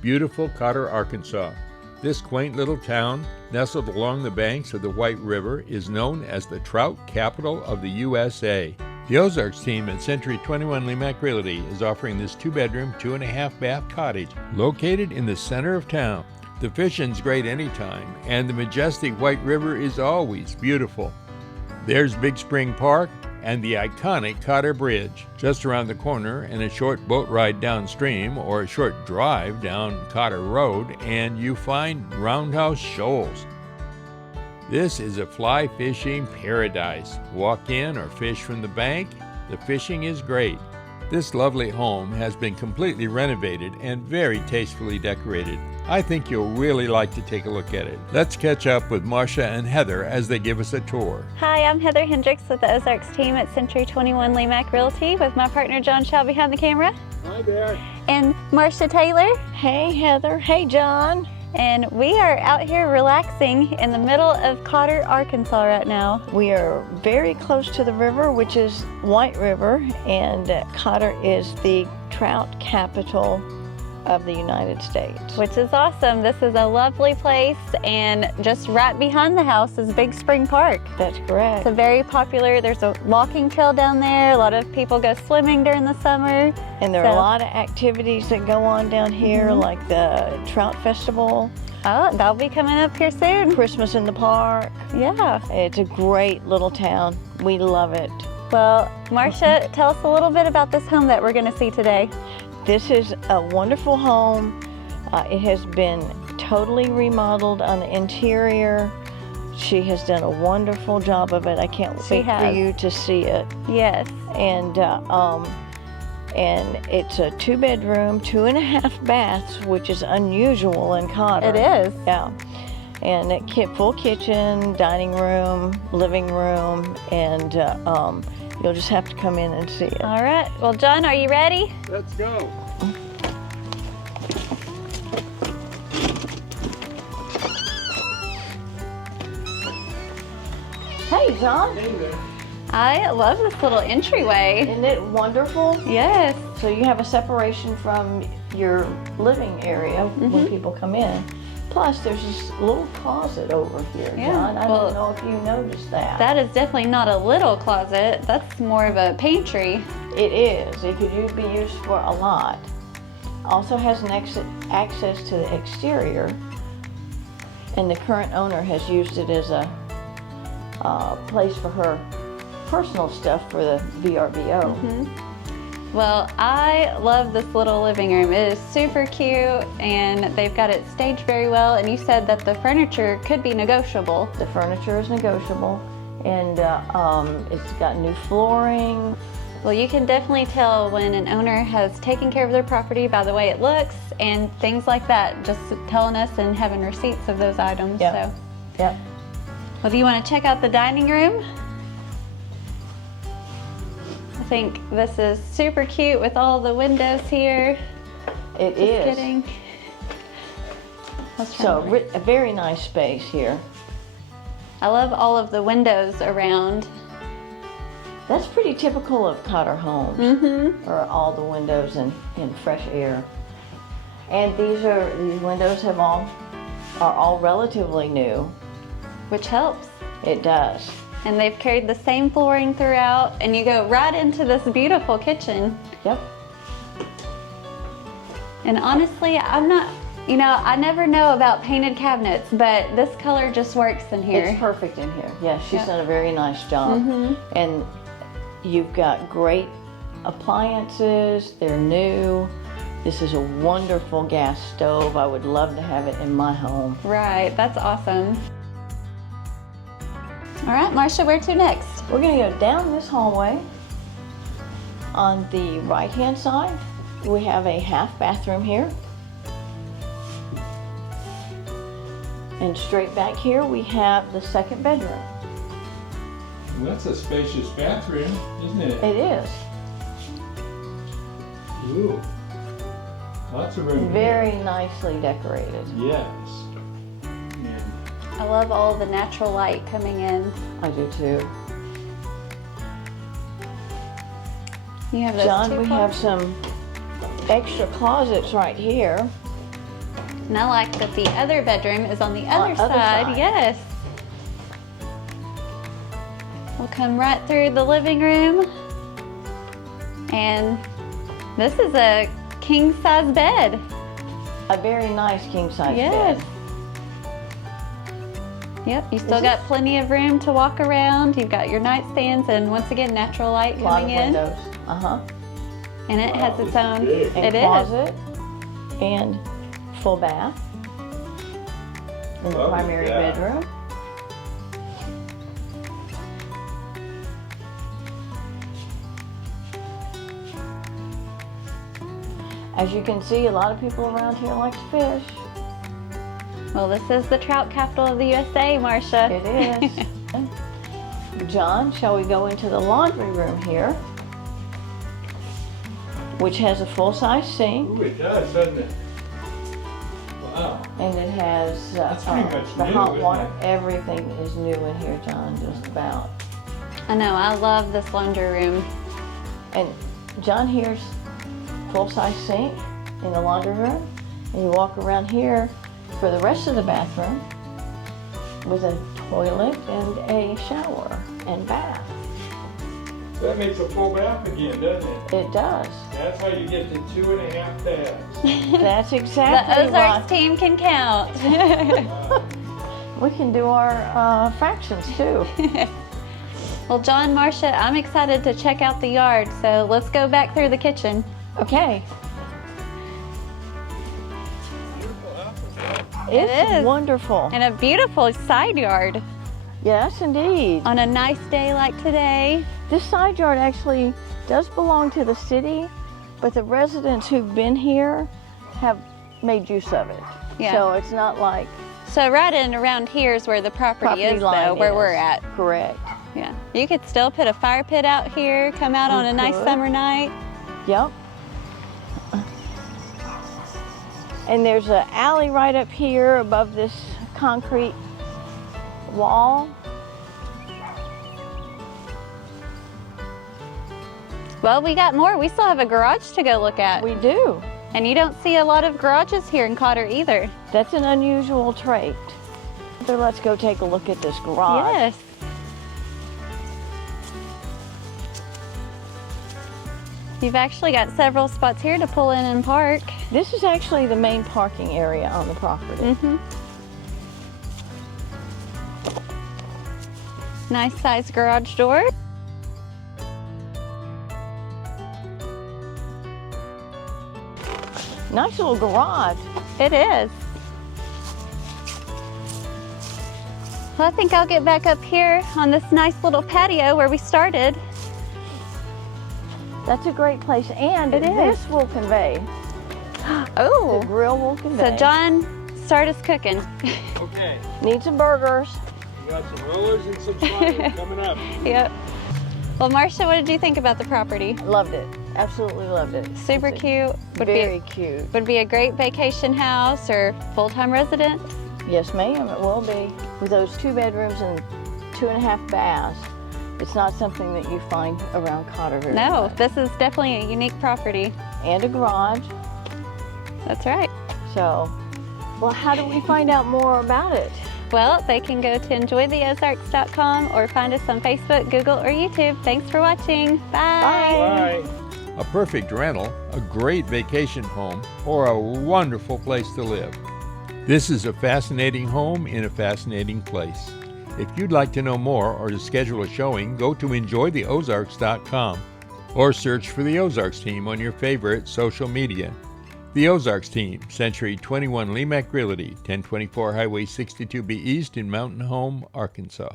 beautiful Cotter, Arkansas. This quaint little town, nestled along the banks of the White River, is known as the trout capital of the USA. The Ozarks team at Century 21 Lemack Realty is offering this 2-bedroom, 2.5-bath cottage located in the center of town. The fishing's great anytime, and the majestic White River is always beautiful. There's Big Spring Park and the iconic Cotter Bridge. Just around the corner and a short boat ride downstream or a short drive down Cotter Road and you find Roundhouse Shoals. This is a fly fishing paradise. Walk in or fish from the bank. The fishing is great. This lovely home has been completely renovated and very tastefully decorated. I think you'll really like to take a look at it. Let's catch up with Marcia and Heather as they give us a tour. Hi, I'm Heather Hendricks with the Ozarks team at Century 21 Lemack Realty with my partner John Shaw behind the camera. Hi there. And Marcia Taylor. Hey Heather, hey John. And we are out here relaxing in the middle of Cotter, Arkansas right now. We are very close to the river, which is White River, and Cotter is the trout capital of the United States. Which is awesome. This is a lovely place, and just right behind the house is Big Spring Park. That's correct. It's a very popular, there's a walking trail down there. A lot of people go swimming during the summer. And there are a lot of activities that go on down here, like the Trout Festival. Oh, that'll be coming up here soon. Christmas in the Park. Yeah. It's a great little town. We love it. Well, Marcia, tell us a little bit about this home that we're going to see today. This is a wonderful home. It has been totally remodeled on the interior. She has done a wonderful job of it. I can't wait for you to see it. Yes. And it's a 2-bedroom, 2.5 baths, which is unusual in Cotter. It is. Yeah. And a full kitchen, dining room, living room, and you'll just have to come in and see it. All right. Well, John, are you ready? Let's go. Hey, John. Hey there. I love this little entryway. Isn't it wonderful? Yes. So you have a separation from your living area when people come in. Plus, there's this little closet over here, Yeah, John. I well, don't know if you noticed that. That is definitely not a little closet. That's more of a pantry. It is. It could be used for a lot. Also has an access to the exterior, and the current owner has used it as a place for her personal stuff for the VRBO. Well, I love this little living room. It is super cute, and they've got it staged very well, and you said that the furniture could be negotiable. The furniture is negotiable, and it's got new flooring. Well, you can definitely tell when an owner has taken care of their property by the way it looks and things like that, just telling us and having receipts of those items. Yep. So, Yep. well, do you want to check out the dining room? I think this is super cute with all the windows here. It Just is. kidding. So a very nice space here. I love all of the windows around. That's pretty typical of Cotter homes, or all the windows in fresh air. And these windows are all relatively new. Which helps. It does. And they've carried the same flooring throughout, and you go right into this beautiful kitchen. Yep. And honestly, I never know about painted cabinets, but this color just works in here. It's perfect in here. Yeah, she's done a very nice job. And you've got great appliances. They're new. This is a wonderful gas stove. I would love to have it in my home. Right, that's awesome. All right, Marcia, where to next? We're going to go down this hallway. On the right-hand side, we have a half bathroom here. And straight back here, we have the second bedroom. Well, that's a spacious bathroom, isn't it? It is. Ooh. Lots of room. Very nicely decorated. Yes. I love all the natural light coming in. I do too. You have those John, two we have some extra closets right here. And I like that the other bedroom is on the other other side. side. Yes. We'll come right through the living room. And this is a king-size bed. A very nice king-size Yes. bed. Yep, you still Is got plenty of room to walk around. You've got your nightstands and once again, natural light A lot of coming in. windows. And it has its own, And it is. closet and full bath in the Lovely primary bath. bedroom. As you can see, a lot of people around here like to fish. Well, this is the trout capital of the USA, Marcia. It is. John, shall we go into the laundry room here, which has a full-size sink, Ooh, it does, doesn't it? Wow. and it has That's pretty much the new, hot isn't water. it? Everything is new in here, John, just about. I know, I love this laundry room. And John, here's full-size sink in the laundry room, and you walk around here for the rest of the bathroom with a toilet and a shower and bath. That makes a full bath again, doesn't it? It does. That's how you get to 2.5 baths. That's The exactly Ozarks right. team can count. We can do our fractions too. Well, John, Marcia, I'm excited to check out the yard, so let's go back through the kitchen. Okay. It It's is. wonderful. And a beautiful side yard Yes, indeed. on a nice day like today. This side yard actually does belong to the city, but the residents who've been here have made use of it. Yeah. So it's not like So right in around here is where the property is, line though, where is. we're at. Correct. Yeah. You could still put a fire pit out here, come out on We a nice could. summer night. Yep. And there's an alley right up here above this concrete wall. Well, we got more. We still have a garage to go look at. We do. And you don't see a lot of garages here in Cotter either. That's an unusual trait. So let's go take a look at this garage. Yes. You've actually got several spots here to pull in and park. This is actually the main parking area on the property. Mm-hmm. Nice size garage door. Nice little garage. It is. Well, I think I'll get back up here on this nice little patio where we started. That's a great place, and It is. this will convey. Oh, The grill will convey. so John, start us cooking. Okay, Need some burgers. we got some rollers and some sliders coming up. Yep. Well, Marcia, what did you think about the property? Loved it. Absolutely loved it. Super It's a cute. Very cute. Would be a great vacation house or full-time residence. Yes, ma'am, it will be. With those 2 bedrooms and 2.5 baths, it's not something that you find around Cotter very No, much. this is definitely a unique property. And a garage. That's right. So, well, how do we find out more about it? Well, they can go to enjoytheozarks.com or find us on Facebook, Google, or YouTube. Thanks for watching. Bye. Bye. A perfect rental, a great vacation home, or a wonderful place to live. This is a fascinating home in a fascinating place. If you'd like to know more or to schedule a showing, go to enjoytheozarks.com or search for the Ozarks team on your favorite social media. The Ozarks team, Century 21 Lemac Realty, 1024 Highway 62B East in Mountain Home, Arkansas.